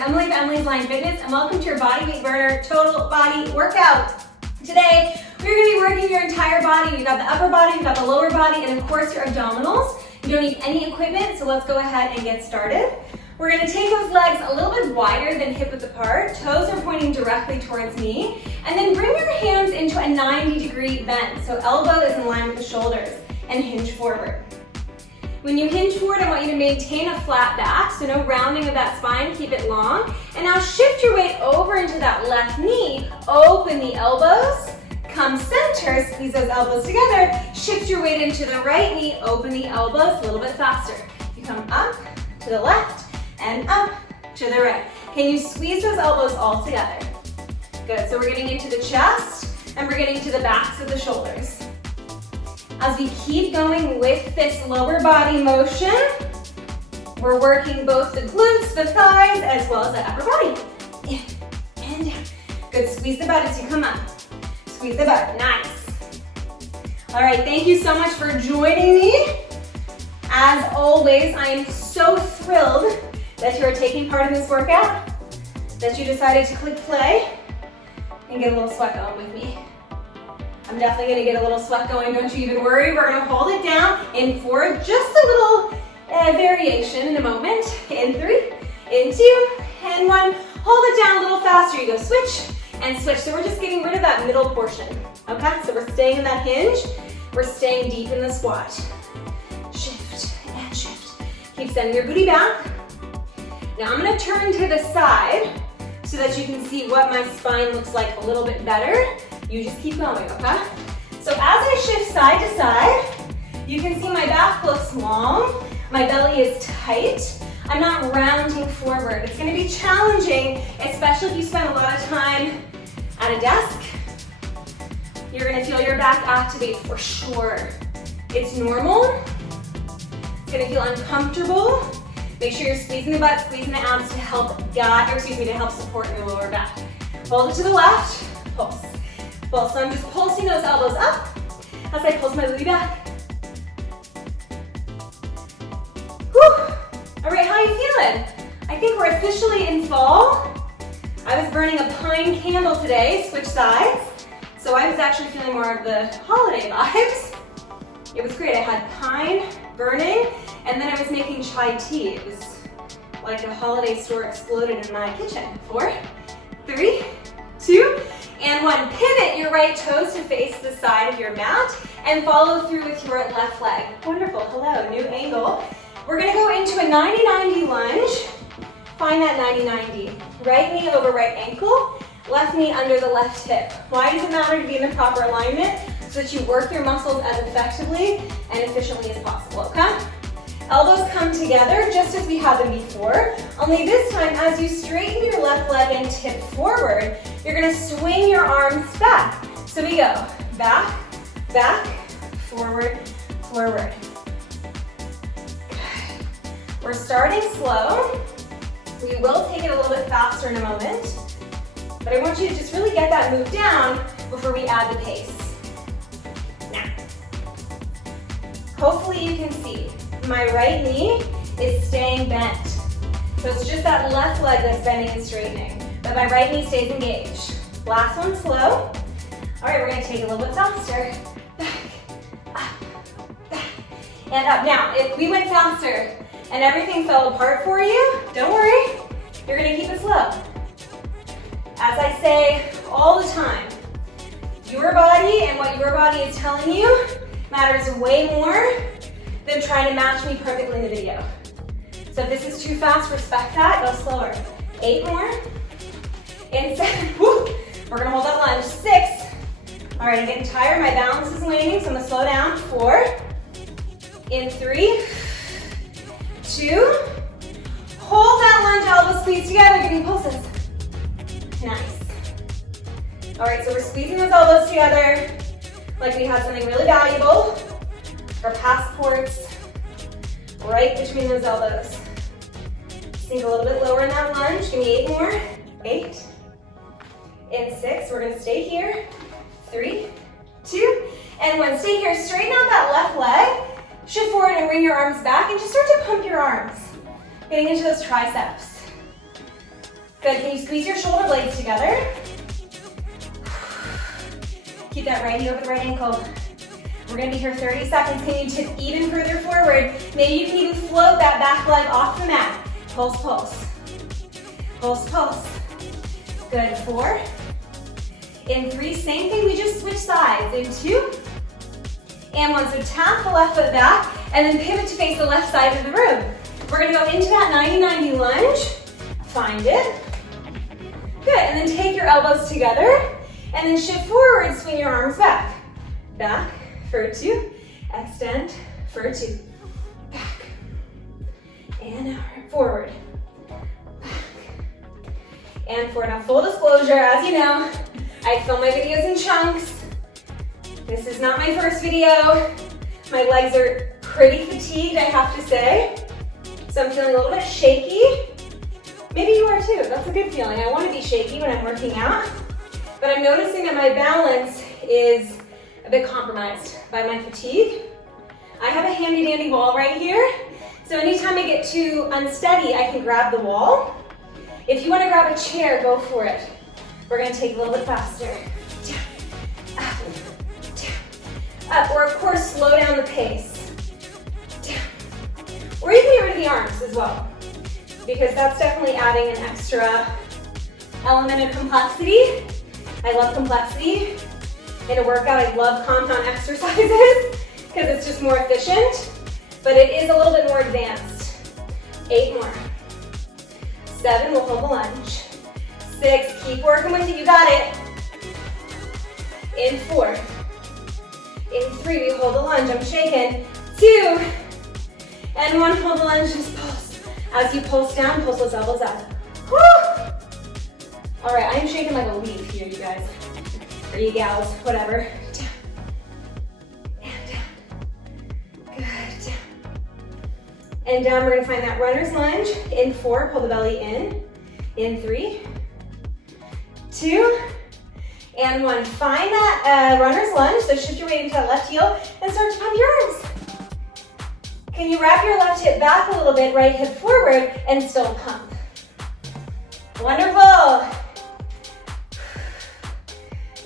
Emily from Emily's Line Fitness, and welcome to your Bodyweight Burner Total Body Workout. Today, we're going to be working your entire body. We've got the upper body, we've got the lower body, and of course your abdominals. You don't need any equipment, so let's go ahead and get started. We're going to take those legs a little bit wider than hip width apart. Toes are pointing directly towards me. And then bring your hands into a 90-degree bend. So elbow is in line with the shoulders and hinge forward. When you hinge forward, I want you to maintain a flat back, so no rounding of that spine, keep it long. And now shift your weight over into that left knee, open the elbows, come center, squeeze those elbows together, shift your weight into the right knee, open the elbows a little bit faster. You come up to the left and up to the right. Can you squeeze those elbows all together? Good, so we're getting into the chest and we're getting to the backs of the shoulders. As we keep going with this lower body motion, we're working both the glutes, the thighs, as well as the upper body. In and down. Good, squeeze the butt as you come up. Squeeze the butt, nice. All right, thank you so much for joining me. As always, I am so thrilled that you are taking part in this workout, that you decided to click play and get a little sweat going with me. I'm definitely gonna get a little sweat going, don't you even worry. We're gonna hold it down in 4, just a little variation in a moment. In 3, in 2, and 1. Hold it down a little faster. You go switch and switch. So we're just getting rid of that middle portion, okay? So we're staying in that hinge. We're staying deep in the squat. Shift and shift. Keep sending your booty back. Now I'm gonna turn to the side so that you can see what my spine looks like a little bit better. You just keep going, okay? So as I shift side to side, you can see my back looks long, my belly is tight. I'm not rounding forward. It's gonna be challenging, especially if you spend a lot of time at a desk. You're gonna feel your back activate for sure. It's normal. It's gonna feel uncomfortable. Make sure you're squeezing the butt, squeezing the abs to help to help support your lower back. Hold it to the left, pulse. Pulse. So I'm just pulsing those elbows up as I pulse my booty back. Whew. All right, how are you feeling? I think we're officially in fall. I was burning a pine candle today, switch sides. So I was actually feeling more of the holiday vibes. It was great. I had pine burning, and then I was making chai tea. It was like a holiday store exploded in my kitchen. 4, 3, 2, and 1. Pivot your right toes to face the side of your mat and follow through with your left leg. Wonderful, hello, new angle. We're gonna go into a 90-90 lunge. Find that 90-90. Right knee over right ankle, left knee under the left hip. Why does it matter to be in the proper alignment? So that you work your muscles as effectively and efficiently as possible, okay? Elbows come together just as we had them before, only this time as you straighten your left leg and tip forward, you're gonna swing your arms back. So we go back, back, forward, forward. Good. We're starting slow. We will take it a little bit faster in a moment, but I want you to just really get that move down before we add the pace. Now, hopefully you can see my right knee is staying bent. So it's just that left leg that's bending and straightening, but my right knee stays engaged. Last one, slow. All right, we're gonna take it a little bit faster. Back, and up. Now, if we went faster and everything fell apart for you, don't worry, you're gonna keep it slow. As I say all the time, your body and what your body is telling you matters way more than trying to match me perfectly in the video. So if this is too fast, respect that, go slower. 8 more, in 7, woo. We're gonna hold that lunge, 6. All right, I'm getting tired, my balance is waning, so I'm gonna slow down. 4, in 3, 2, hold that lunge, elbows squeeze together, give me pulses. Nice. All right, so we're squeezing those elbows together like we had something really valuable. Our passports right between those elbows. Sink a little bit lower in that lunge. Give me 8 more. 8. In 6, we're gonna stay here. 3, 2, and 1. Stay here. Straighten out that left leg. Shift forward and bring your arms back and just start to pump your arms. Getting into those triceps. Good, can you squeeze your shoulder blades together? Keep that right knee over the right ankle. We're gonna be here 30 seconds. Can you tip even further forward? Maybe you can even float that back leg off the mat. Pulse, pulse. Pulse, pulse. Good, 4. In 3, same thing, we just switch sides. In 2, and 1. So tap the left foot back, and then pivot to face the left side of the room. We're gonna go into that 90-90 lunge. Find it. Good, and then take your elbows together, and then shift forward, swing your arms back. Back, for 2, extend, for 2. Back, and forward. Back, and forward. Now full disclosure, as you know, I film my videos in chunks. This is not my first video. My legs are pretty fatigued, I have to say. So I'm feeling a little bit shaky. Maybe you are too, that's a good feeling. I want to be shaky when I'm working out, but I'm noticing that my balance is a bit compromised by my fatigue. I have a handy dandy wall right here, so anytime I get too unsteady, I can grab the wall. If you want to grab a chair, go for it. We're going to take a little bit faster. Down, up, or of course, slow down the pace. Down. Or you can get rid of the arms as well, because that's definitely adding an extra element of complexity. I love complexity. In a workout, I love compound exercises because it's just more efficient, but it is a little bit more advanced. 8 more. 7, we'll hold the lunge. 6, keep working with it, you got it. In 4. In 3, we hold the lunge, I'm shaking. 2, and 1, hold the lunge, just pulse. As you pulse down, pulse those elbows up. Woo! All right, I'm shaking like a leaf here, you guys. Or you gals, whatever. Down, and down. Good, down. And down, we're gonna find that runner's lunge. In 4, pull the belly in. In 3, 2, and 1. Find that runner's lunge, so shift your weight into that left heel and start to pump your arms. Can you wrap your left hip back a little bit, right hip forward, and still pump? Wonderful.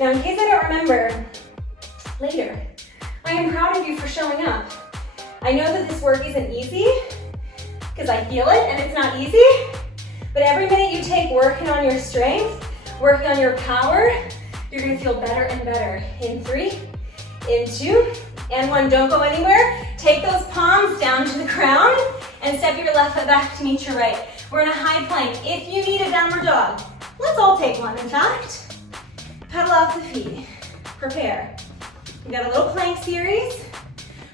Now, in case I don't remember later, I am proud of you for showing up. I know that this work isn't easy, because I feel it, and it's not easy, but every minute you take working on your strength, working on your power, you're gonna feel better and better. In 3, in 2, and 1. Don't go anywhere. Take those palms down to the ground and step your left foot back to meet your right. We're in a high plank. If you need a downward dog, let's all take one, in fact. Pedal off the feet. Prepare. We got a little plank series.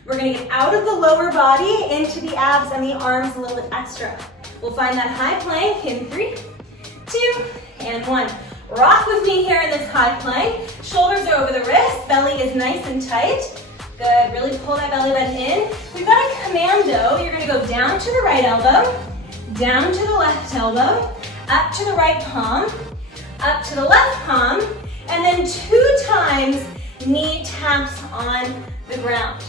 We're gonna get out of the lower body into the abs and the arms a little bit extra. We'll find that high plank in 3, 2, and 1. Rock with me here in this high plank. Shoulders are over the wrists, belly is nice and tight. Good, really pull that belly button in. We've got a commando. You're gonna go down to the right elbow, down to the left elbow, up to the right palm, up to the left palm, and then 2 times knee taps on the ground.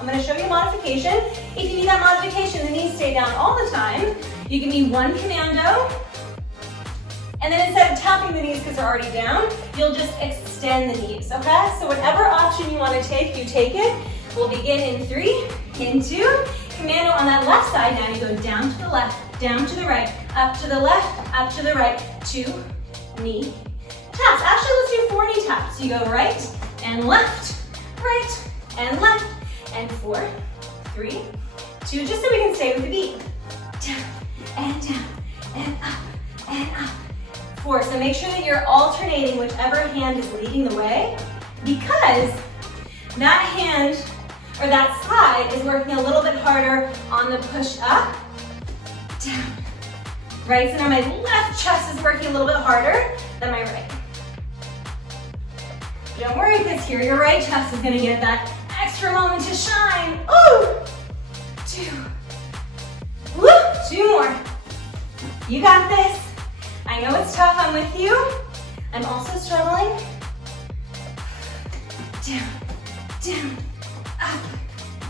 I'm gonna show you a modification. If you need that modification, the knees stay down all the time. You can be 1 commando, and then instead of tapping the knees because they're already down, you'll just extend the knees, okay? So whatever option you want to take, you take it. We'll begin in 3, in 2. Commando on that left side. Now you go down to the left, down to the right, up to the left, up to the right. 2 knee taps. Actually, let's do 4 knee taps. You go right and left, and 4, 3, 2, just so we can stay with the beat. Down, and up, and up. 4, so make sure that you're alternating whichever hand is leading the way, because that hand, or that side, is working a little bit harder on the push up, down. Right, so now my left chest is working a little bit harder than my right. Don't worry, because here your right chest is gonna get that extra moment to shine. Ooh! 2. Woo! 2 more. You got this. I know it's tough, I'm with you. I'm also struggling. Down, down,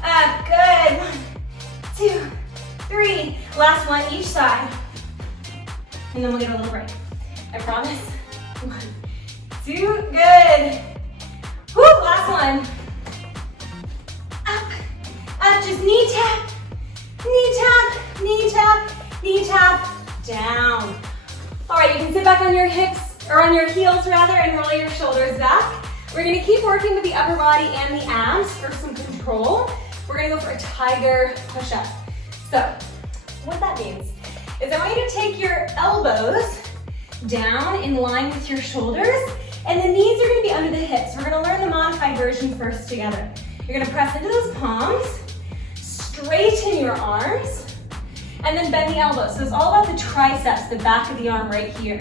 up, good. 1, 2, 3. Last one, each side. And then we'll get a little break. I promise. 1, 2, good. Woo, last one. Up, up, just knee tap, knee tap, knee tap, knee tap, down. All right, you can sit back on your hips, or on your heels rather, and roll your shoulders back. We're gonna keep working with the upper body and the abs for some control. We're gonna go for a tiger push-up. So, what that means is I want you to take your elbows down in line with your shoulders, and the knees are gonna be under the hips. We're gonna learn the modified version first together. You're gonna press into those palms, straighten your arms, and then bend the elbows. So it's all about the triceps, the back of the arm right here.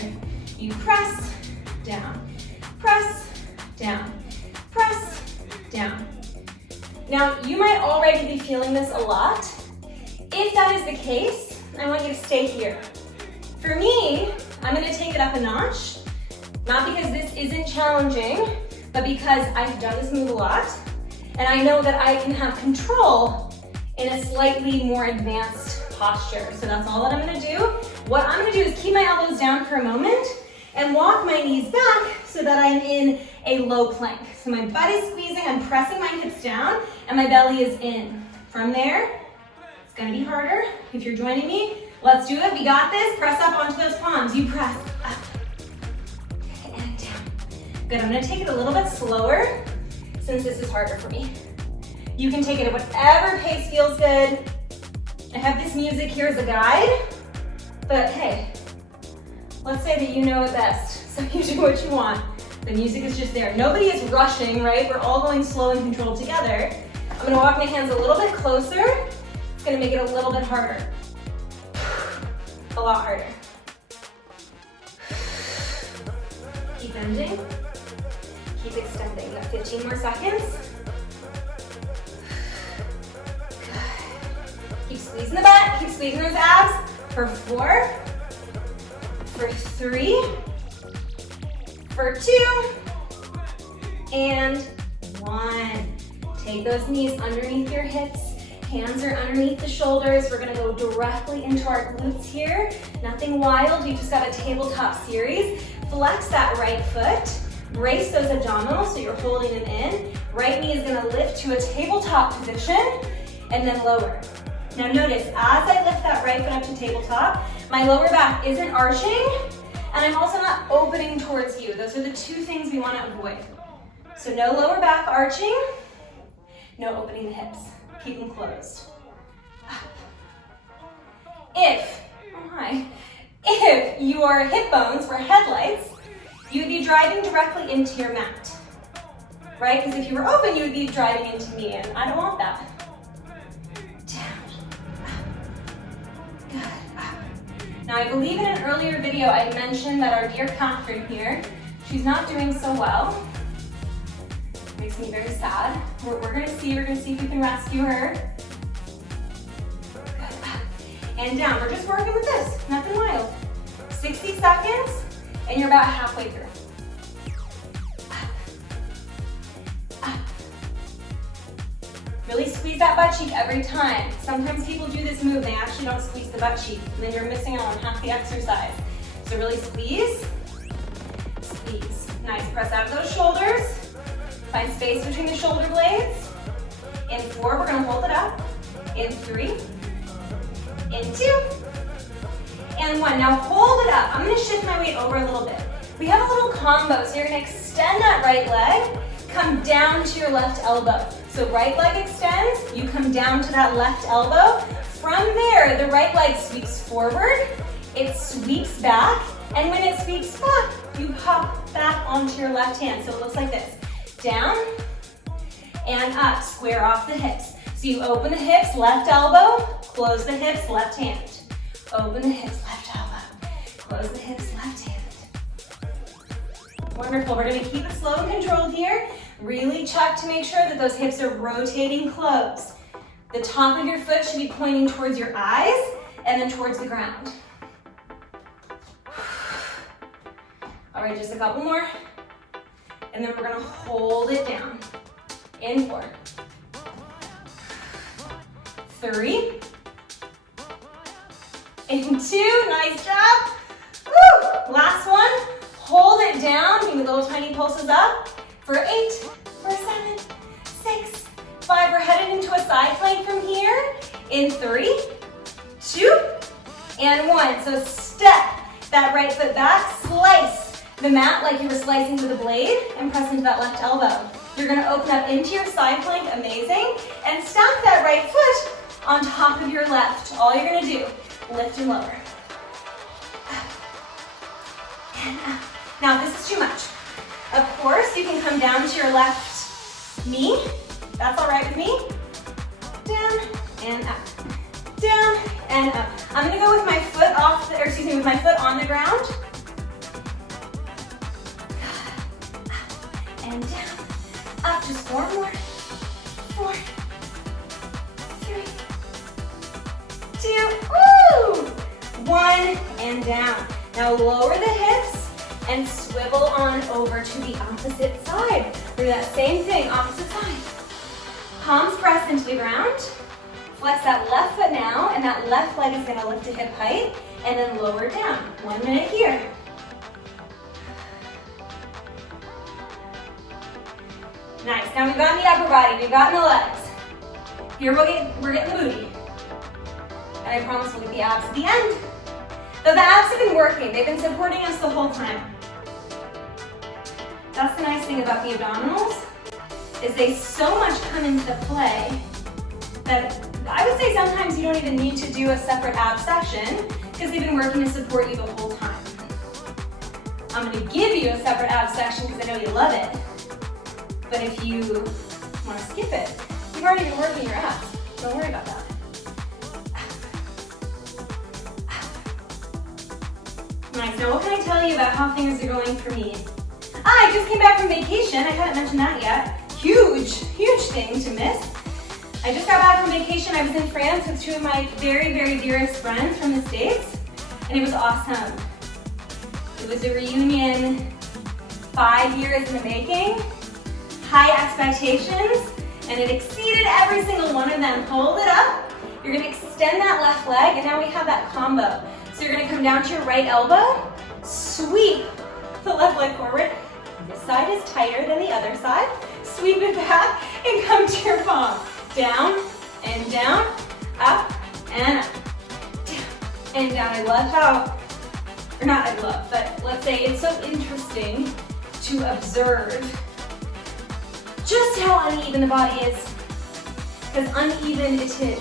You press, down, press, down, press, down. Now, you might already be feeling this a lot. If that is the case, I want you to stay here. For me, I'm gonna take it up a notch, not because this isn't challenging, but because I've done this move a lot, and I know that I can have control in a slightly more advanced posture. So that's all that I'm gonna do. What I'm gonna do is keep my elbows down for a moment and walk my knees back so that I'm in a low plank. So my butt is squeezing, I'm pressing my hips down, and my belly is in. From there, it's gonna be harder. If you're joining me, let's do it. We got this. Press up onto those palms. You press up and down. Good, I'm gonna take it a little bit slower since this is harder for me. You can take it at whatever pace feels good. I have this music here as a guide, but hey, let's say that you know it best, so you do what you want. The music is just there. Nobody is rushing, right? We're all going slow and controlled together. I'm gonna walk my hands a little bit closer. It's gonna make it a little bit harder. A lot harder. Keep bending. Keep extending. We got 15 more seconds. Keep squeezing the butt. Keep squeezing those abs. For 4. For 3. For 2. And 1. Take those knees underneath your hips. Hands are underneath the shoulders. We're gonna go directly into our glutes here. Nothing wild, you just got a tabletop series. Flex that right foot. Brace those abdominals so you're holding them in. Right knee is gonna lift to a tabletop position and then lower. Now notice, as I lift that right foot up to tabletop, my lower back isn't arching, and I'm also not opening towards you. Those are the two things we wanna avoid. So no lower back arching, no opening the hips. Keep them closed. If your hip bones were headlights, you would be driving directly into your mat, right? Because if you were open, you would be driving into me, and I don't want that. Good. Now, I believe in an earlier video, I mentioned that our dear Catherine here, she's not doing so well. Makes me very sad. We're gonna see if we can rescue her. Good. And down. We're just working with this. Nothing wild. 60 seconds, and you're about halfway through. Really squeeze that butt cheek every time. Sometimes people do this move, they actually don't squeeze the butt cheek, and then you're missing out on half the exercise. So really squeeze, squeeze. Nice, press out of those shoulders. Find space between the shoulder blades. In 4, we're gonna hold it up. In 3, in 2, and 1. Now hold it up. I'm gonna shift my weight over a little bit. We have a little combo, so you're gonna extend that right leg, come down to your left elbow. So right leg extends, you come down to that left elbow. From there, the right leg sweeps forward, it sweeps back, and when it sweeps back, you hop back onto your left hand. So it looks like this. Down and up, square off the hips. So you open the hips, left elbow, close the hips, left hand. Open the hips, left elbow, close the hips, left hand. Wonderful, we're gonna keep it slow and controlled here. Really check to make sure that those hips are rotating close. The top of your foot should be pointing towards your eyes and then towards the ground. All right, just a couple more. And then we're gonna hold it down. In 4, 3, in 2, nice job. Woo! Last one. Hold it down. Give me little tiny pulses up. For 8, for 7, 6, 5. We're headed into a side plank from here. In 3, 2, and 1. So step that right foot back. Slice the mat like you were slicing with a blade and press into that left elbow. You're gonna open up into your side plank, amazing, and stack that right foot on top of your left. All you're gonna do, lift and lower. Up and up. Now, if this is too much, of course, you can come down to your left knee. That's all right with me. Down and up. Down and up. I'm gonna go with my foot with my foot on the ground. And down. Up, just 4 more. 4, 3, 2, woo! 1, and down. Now lower the hips and swivel on over to the opposite side. Do that same thing, opposite side. Palms press into the ground. Flex that left foot now, and that left leg is gonna lift to hip height, and then lower down. 1 minute here. Nice, now we've gotten the upper body, we've gotten the legs. Here we're getting the booty. And I promise we'll get the abs at the end. Though the abs have been working, they've been supporting us the whole time. That's the nice thing about the abdominals, is they so much come into play that I would say sometimes you don't even need to do a separate ab section because they've been working to support you the whole time. I'm gonna give you a separate ab section because I know you love it. But if you want to skip it, you've already been working your abs. Don't worry about that. Nice. Now what can I tell you about how things are going for me? I just came back from vacation. I haven't mentioned that yet. Huge thing to miss. I just got back from vacation. I was in France with 2 of my very, very dearest friends from the States, and it was awesome. It was a reunion 5 years in the making. High expectations, and it exceeded every single one of them. Hold it up. You're gonna extend that left leg, and now we have that combo. So you're gonna come down to your right elbow, sweep the left leg forward. This side is tighter than the other side. Sweep it back and come to your palm. Down and down, up and up, down and down. I love how, or not I love, but let's say it's so interesting to observe just how uneven the body is, because uneven it is.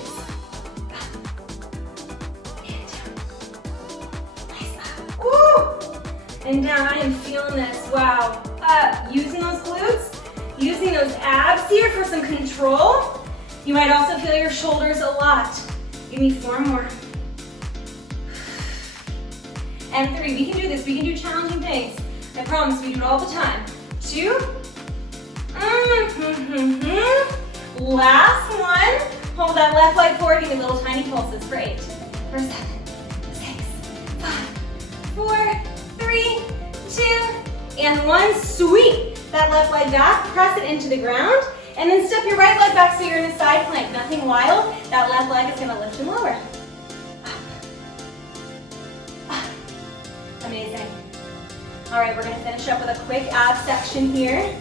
And down. Nice up. Woo! And down. I am feeling this. Wow. Up. Using those glutes, using those abs here for some control. You might also feel your shoulders a lot. Give me 4 more. And 3. We can do this. We can do challenging things. I promise we do it all the time. 2. Last one. Hold that left leg forward. Give me little tiny pulses for 8, for 7, 6, 5, 4, 3, 2, and 1. Sweep that left leg back. Press it into the ground. And then step your right leg back so you're in a side plank. Nothing wild. That left leg is going to lift and lower. Up. Up. Amazing. All right, we're going to finish up with a quick ab section here.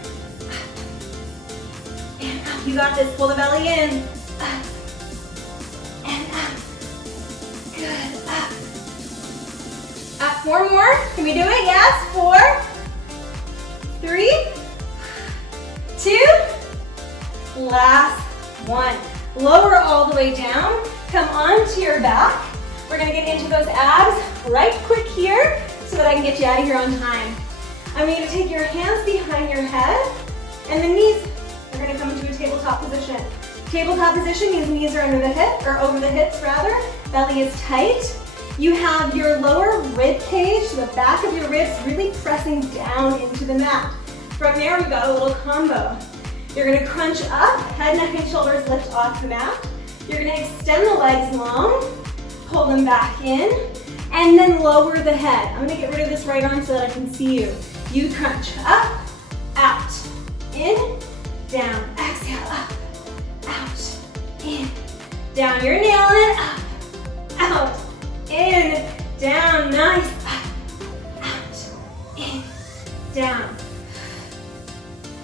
And up. You got this. Pull the belly in. Up. And up. Good. Up. Up. 4 more. Can we do it? Yes. 4, 3, 2. Last one. Lower all the way down. Come onto your back. We're going to get into those abs right quick here so that I can get you out of here on time. I'm going to take your hands behind your head and the knees are going to come into a tabletop position. Tabletop position means knees are under the hip, or over the hips rather. Belly is tight. You have your lower rib cage, so the back of your ribs really pressing down into the mat. From there, we've got a little combo. You're going to crunch up, head, neck, and shoulders lift off the mat. You're going to extend the legs long, pull them back in, and then lower the head. I'm going to get rid of this right arm so that I can see you. You crunch up, out, in, down. Exhale, up, out, in, down. You're nailing it. Up, out, in, down. Nice. Up, out. down.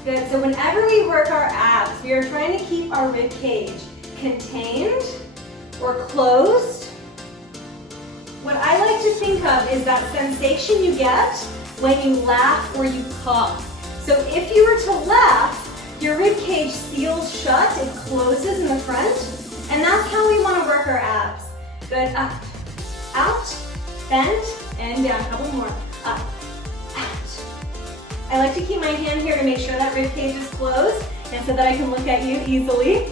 Good, so whenever we work our abs, we are trying to keep our rib cage contained or closed. What I like to think of is that sensation you get when you laugh or you cough. So if you were to laugh, your rib cage seals shut, it closes in the front, and that's how we want to work our abs. Good, up, out, bend, and down. A couple more, up, out. I like to keep my hand here to make sure that rib cage is closed, and so that I can look at you easily.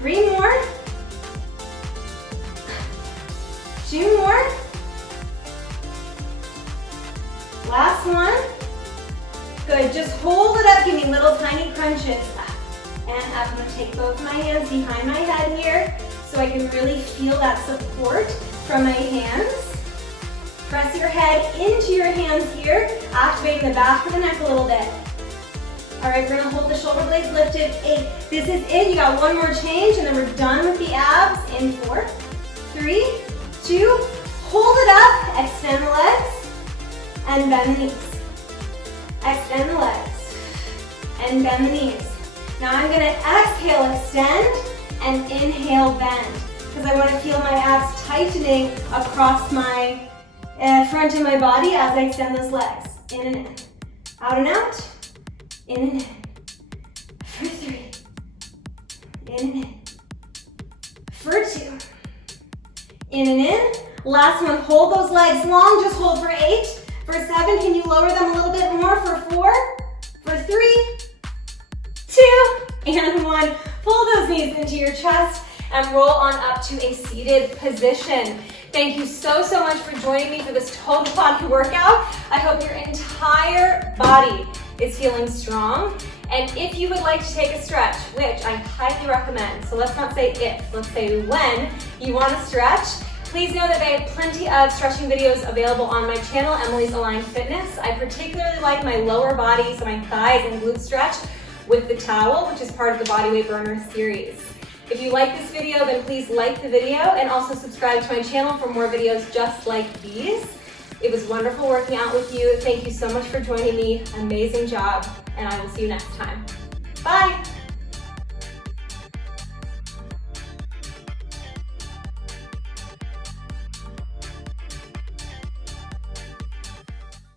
3 more. 2 more. Last one. Good, just hold it up, give me little tiny crunches. Up and up. I'm gonna take both my hands behind my head here so I can really feel that support from my hands. Press your head into your hands here, activating the back of the neck a little bit. All right, we're gonna hold the shoulder blades lifted. 8. This is it, you got one more change and then we're done with the abs in 4, 3, 2, hold it up, extend the legs, and bend the knees. Extend the legs, and bend the knees. Now I'm gonna exhale, extend, and inhale, bend, because I wanna feel my abs tightening across my front of my body as I extend those legs. In and in, out and out, in and in. For 3, in and in. For 2, in and in. Last one, hold those legs long, just hold for 8. For 7, can you lower them a little bit more? For 4, for 3, 2, and 1. Pull those knees into your chest and roll on up to a seated position. Thank you so much for joining me for this total body workout. I hope your entire body is feeling strong. And if you would like to take a stretch, which I highly recommend, so let's not say if, let's say when you want to stretch, please know that I have plenty of stretching videos available on my channel, Emily's Aligned Fitness. I particularly like my lower body, so my thighs and glutes stretch with the towel, which is part of the Bodyweight Burner series. If you like this video, then please like the video and also subscribe to my channel for more videos just like these. It was wonderful working out with you. Thank you so much for joining me. Amazing job, and I will see you next time. Bye.